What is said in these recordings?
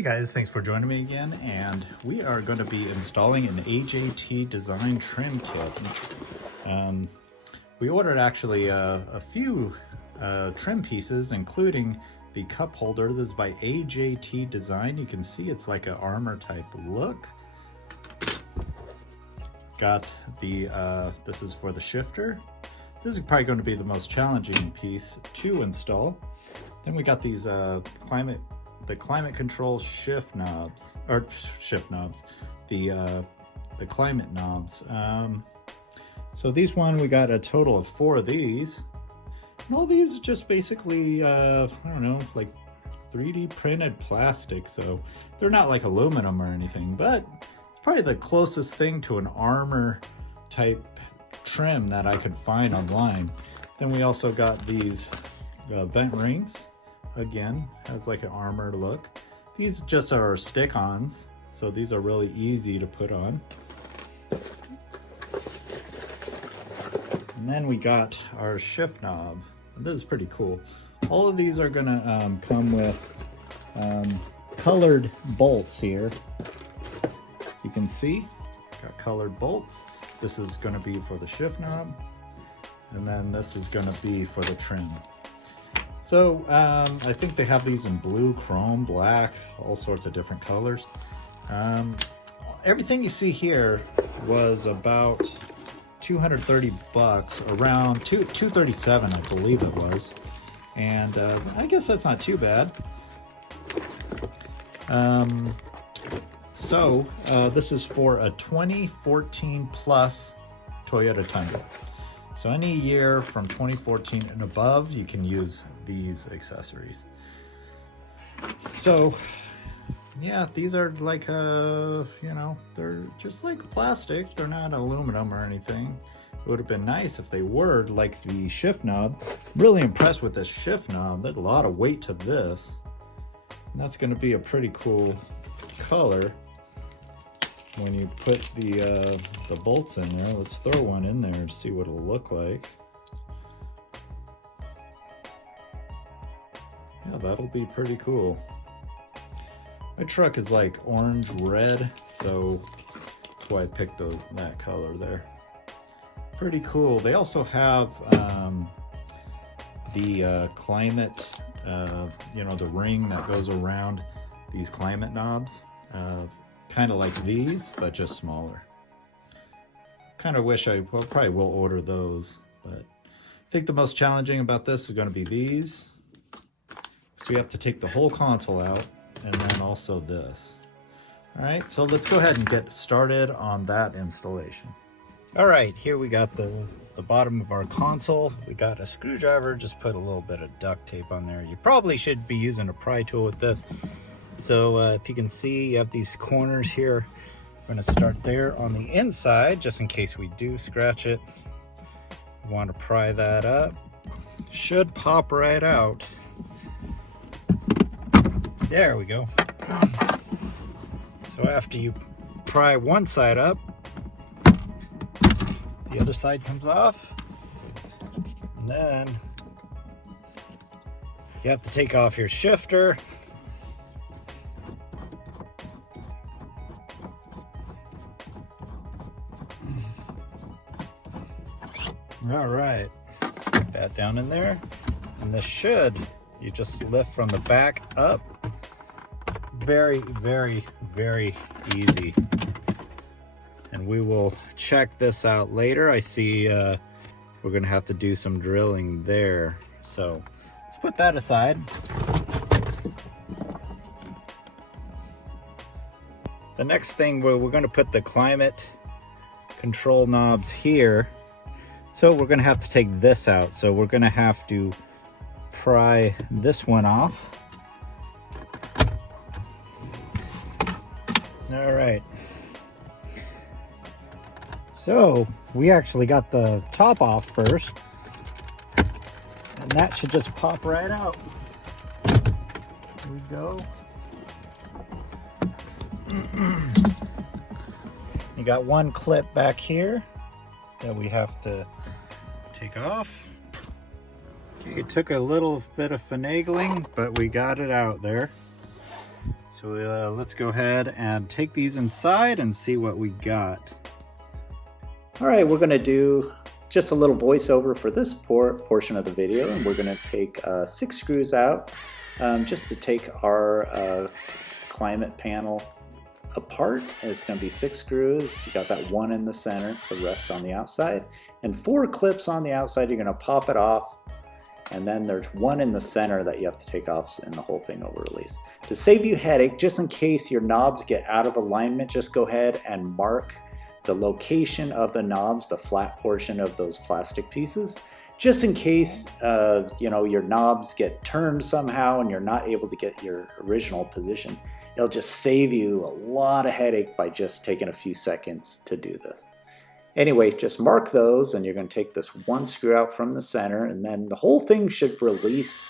Hey guys, thanks for joining me again, and we are going to be installing an AJT design trim kit. We ordered actually a few trim pieces, including the cup holder. This is by AJT Design. You can see it's like an armor type look. Got the, this is for the shifter. This is probably going to be the most challenging piece to install. Then we got these the climate control the climate knobs. So these we got a total of 4 of these. And all these are just basically, I don't know, like 3D printed plastic. So they're not like aluminum or anything, but it's probably the closest thing to an armor type trim that I could find online. Then we also got these vent rings. Again, has like an armor look. These just are stick-ons, so these are really easy to put on. And then we got our shift knob. This is pretty cool. All of these are gonna come with colored bolts here. As you can see, got colored bolts. This is gonna be for the shift knob, and then this is gonna be for the trim. So I think they have these in blue, chrome, black, all sorts of different colors. Everything you see here was about 230 bucks, around 237 I believe it was. And I guess that's not too bad. This is for a 2014 plus Toyota Tundra. So any year from 2014 and above, you can use these accessories. So yeah, these are like, you know, they're just like plastic. They're not aluminum or anything. It would have been nice if they were like the shift knob. Really impressed with this shift knob. There's a lot of weight to this. And that's going to be a pretty cool color when you put the bolts in there. Let's throw one in there to see what it'll look like. Yeah, that'll be pretty cool. My truck is like orange red, so that's why I picked that color there. Pretty cool. They also have the climate, you know, the ring that goes around these climate knobs. Kind of like these, but just smaller. Kind of wish probably will order those, but I think the most challenging about this is going to be these. So you have to take the whole console out, and then also this. All right, so let's go ahead and get started on that installation. All right, here we got the bottom of our console. We got a screwdriver, just put a little bit of duct tape on there. You probably should be using a pry tool with this. So if you can see, you have these corners here. We're going to start there on the inside, just in case we do scratch it. You want to pry that up. Should pop right out. There we go. So after you pry one side up, the other side comes off. And then you have to take off your shifter. All right, stick that down in there. And this you just lift from the back up. Very, very, very easy. And we will check this out later. I see we're gonna have to do some drilling there. So let's put that aside. The next thing, we're gonna put the climate control knobs here. So we're gonna have to take this out. So we're gonna have to pry this one off. All right. So we actually got the top off first, and that should just pop right out. Here we go. You got one clip back here that we have to take off. Okay, it took a little bit of finagling, but we got it out there. So let's go ahead and take these inside and see what we got. All right, we're gonna do just a little voiceover for this portion of the video, and we're gonna take 6 screws out just to take our climate panel apart. And it's gonna be 6 screws. You got that one in the center, the rest on the outside, and 4 clips on the outside. You're gonna pop it off, and then there's one in the center that you have to take off and the whole thing will release. To save you headache, just in case your knobs get out of alignment, just go ahead and mark the location of the knobs, the flat portion of those plastic pieces, just in case your knobs get turned somehow and you're not able to get your original position. It'll just save you a lot of headache by just taking a few seconds to do this. Anyway, just mark those, and you're going to take this one screw out from the center, and then the whole thing should release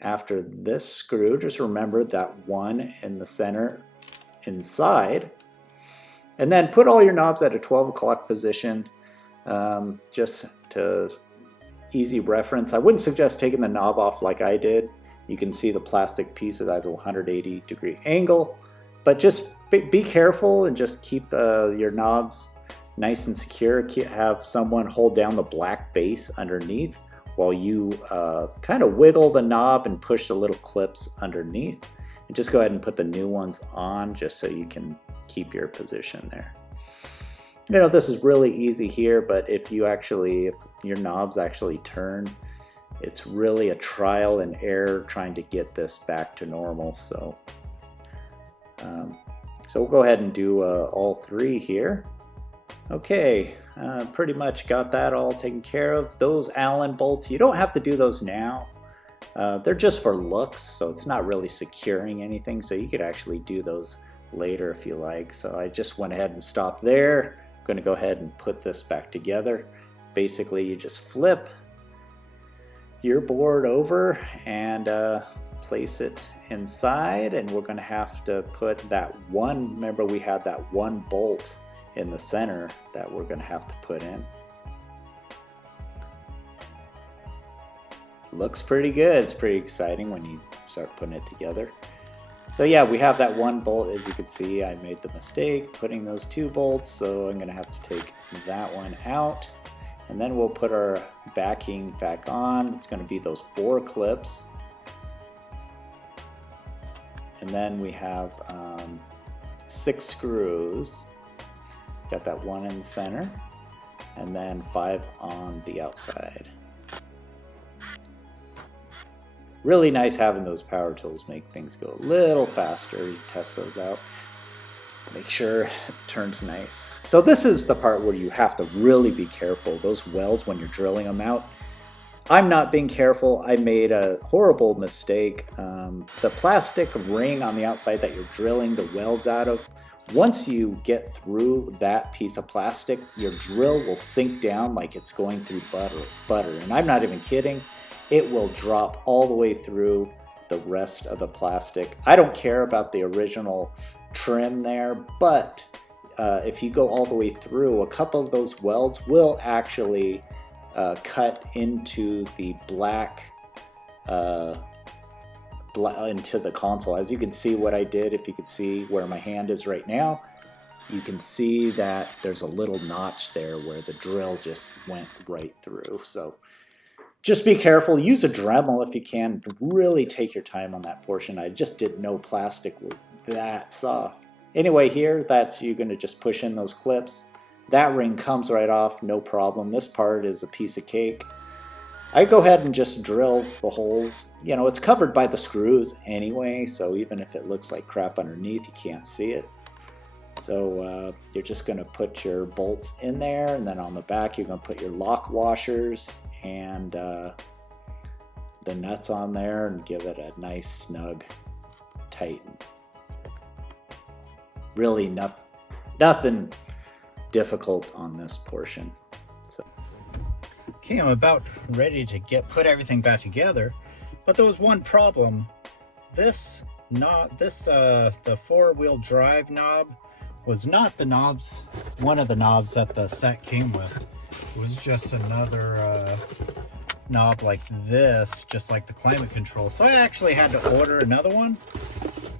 after this screw. Just remember that one in the center inside. And then put all your knobs at a 12 o'clock position, just to easy reference. I wouldn't suggest taking the knob off like I did. You can see the plastic pieces at a 180-degree angle, but just be careful and just keep your knobs nice and secure. Have someone hold down the black base underneath while you kind of wiggle the knob and push the little clips underneath. And just go ahead and put the new ones on just so you can keep your position there. You know, this is really easy here, but if your knobs actually turn, it's really a trial and error trying to get this back to normal. So we'll go ahead and do all 3 here. Okay, pretty much got that all taken care of. Those Allen bolts, you don't have to do those now. They're just for looks, so it's not really securing anything, so you could actually do those later if you like. So I just went ahead and stopped there. I'm going to go ahead and put this back together. Basically, you just flip your board over and place it inside, and we're going to have to put that one, remember we had that one bolt in the center that we're going to have to put in. Looks pretty good. It's pretty exciting when you start putting it together. So yeah, we have that one bolt. As you can see, I made the mistake putting those 2 bolts, so I'm going to have to take that one out. And then we'll put our backing back on. It's going to be those 4 clips. And then we have 6 screws. Got that one in the center, and then 5 on the outside. Really nice having those power tools, make things go a little faster. You test those out, make sure it turns nice. So this is the part where you have to really be careful. Those welds, when you're drilling them out, I'm not being careful. I made a horrible mistake. The plastic ring on the outside that you're drilling the welds out of, once you get through that piece of plastic, your drill will sink down like it's going through butter. And I'm not even kidding. It will drop all the way through the rest of the plastic. I don't care about the original trim there, but if you go all the way through, a couple of those welds will actually cut into the black into the console. As you can see what I did, if you could see where my hand is right now, you can see that there's a little notch there where the drill just went right through. So just be careful. Use a Dremel if you can. Really take your time on that portion. I just didn't know plastic was that soft. Anyway, here, that's you're going to just push in those clips. That ring comes right off, no problem. This part is a piece of cake. I go ahead and just drill the holes. You know, it's covered by the screws anyway, so even if it looks like crap underneath, you can't see it. So you're just going to put your bolts in there, and then on the back you're going to put your lock washers and the nuts on there and give it a nice snug tighten. Really nothing difficult on this portion. So. Okay, I'm about ready to put everything back together, but there was one problem. The 4-wheel drive knob was not the knobs, one of the knobs that the set came with. It was just another knob like this, just like the climate control. So I actually had to order another one,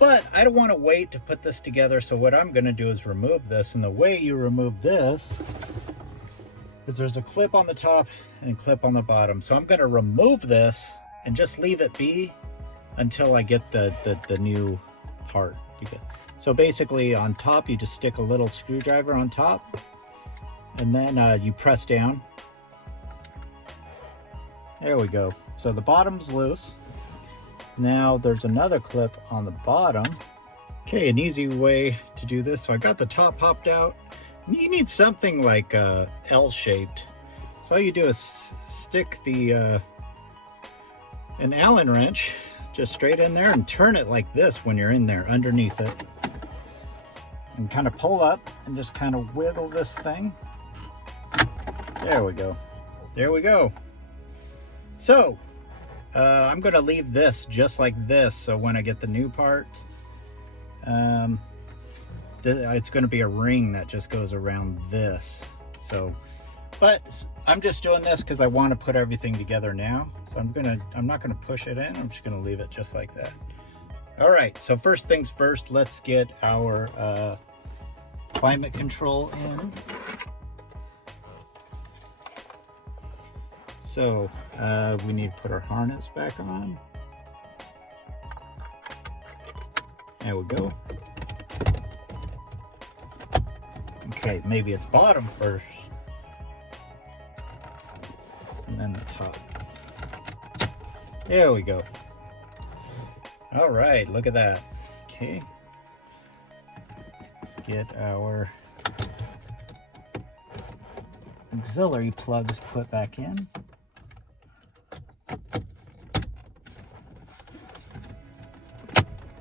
But I don't want to wait to put this together, so what I'm going to do is remove this. And the way you remove this is there's a clip on the top and a clip on the bottom. So I'm going to remove this and just leave it be until I get the new part. So basically on top, you just stick a little screwdriver on top, and then you press down. There we go. So the bottom's loose. Now there's another clip on the bottom. Okay, an easy way to do this. So I got the top popped out. You need something like L-shaped. So all you do is stick the an Allen wrench just straight in there and turn it like this when you're in there underneath it. And kind of pull up and just kind of wiggle this thing. There we go. There we go. So I'm going to leave this just like this, so when I get the new part, it's going to be a ring that just goes around this. So, but I'm just doing this because I want to put everything together now. So I'm not going to push it in. I'm just going to leave it just like that. All right. So first things first, let's get our climate control in. So we need to put our harness back on. There we go. Okay, maybe it's bottom first, and then the top. There we go. All right, look at that. Okay. Let's get our auxiliary plugs put back in.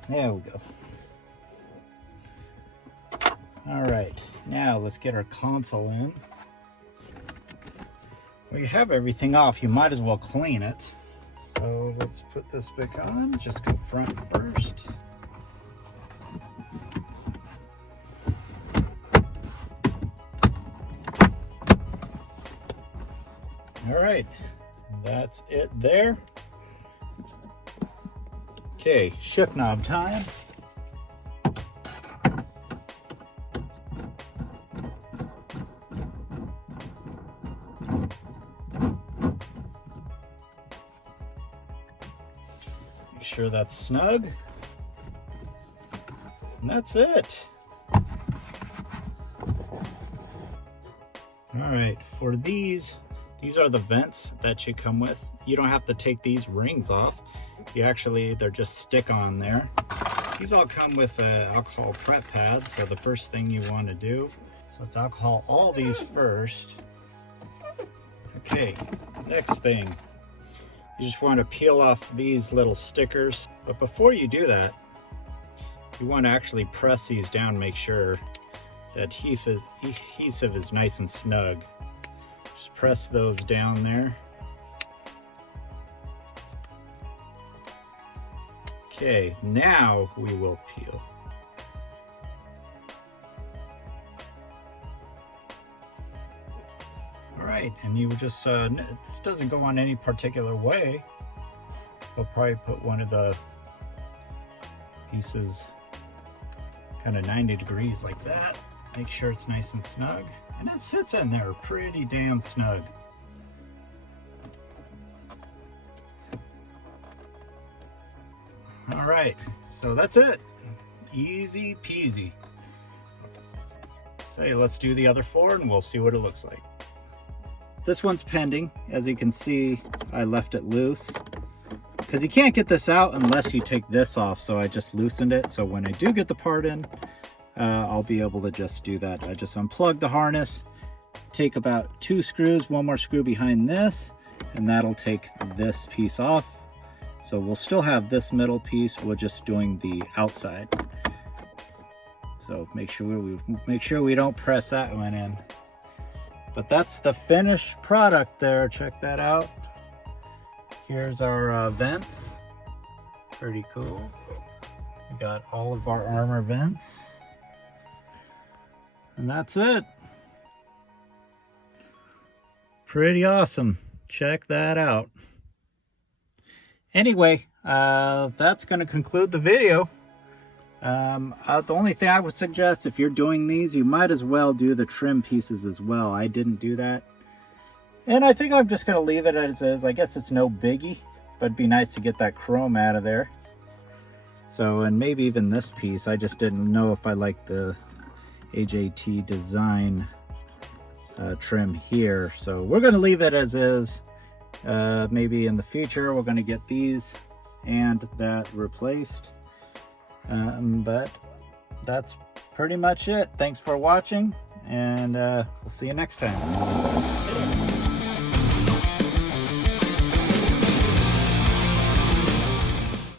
There we go. All right, now let's get our console in. Well, you have everything off, you might as well clean it. So let's put this back on. Just go front first. All right, that's it there. Okay, shift knob time. Make sure that's snug. And that's it. All right, for these are the vents that you come with. You don't have to take these rings off. They're just stick on there. These all come with alcohol prep pads. So the first thing you want to do, so let's alcohol all these first. Okay, next thing, you just want to peel off these little stickers. But before you do that, you want to actually press these down, make sure that adhesive is nice and snug. Just press those down there. Okay, now we will peel. All right, and you just, this doesn't go on any particular way. We'll probably put one of the pieces kind of 90 degrees like that. Make sure it's nice and snug. And it sits in there pretty damn snug. All right, so that's it. Easy peasy. So let's do the other four and we'll see what it looks like. This one's pending. As you can see, I left it loose because you can't get this out unless you take this off. So I just loosened it. So when I do get the part in, I'll be able to just do that. I just unplug the harness, take about 2 screws, one more screw behind this, and that'll take this piece off. So we'll still have this middle piece, we're just doing the outside. So make sure we don't press that one in. But that's the finished product there, check that out. Here's our vents, pretty cool. We got all of our armor vents. And that's it. Pretty awesome, check that out. Anyway, that's going to conclude the video. The only thing I would suggest, if you're doing these, you might as well do the trim pieces as well. I didn't do that. And I think I'm just going to leave it as is. I guess it's no biggie, but it'd be nice to get that chrome out of there. So, and maybe even this piece, I just didn't know if I like the AJT design trim here. So we're going to leave it as is. Maybe in the future, we're going to get these and that replaced. But that's pretty much it. Thanks for watching, and we'll see you next time.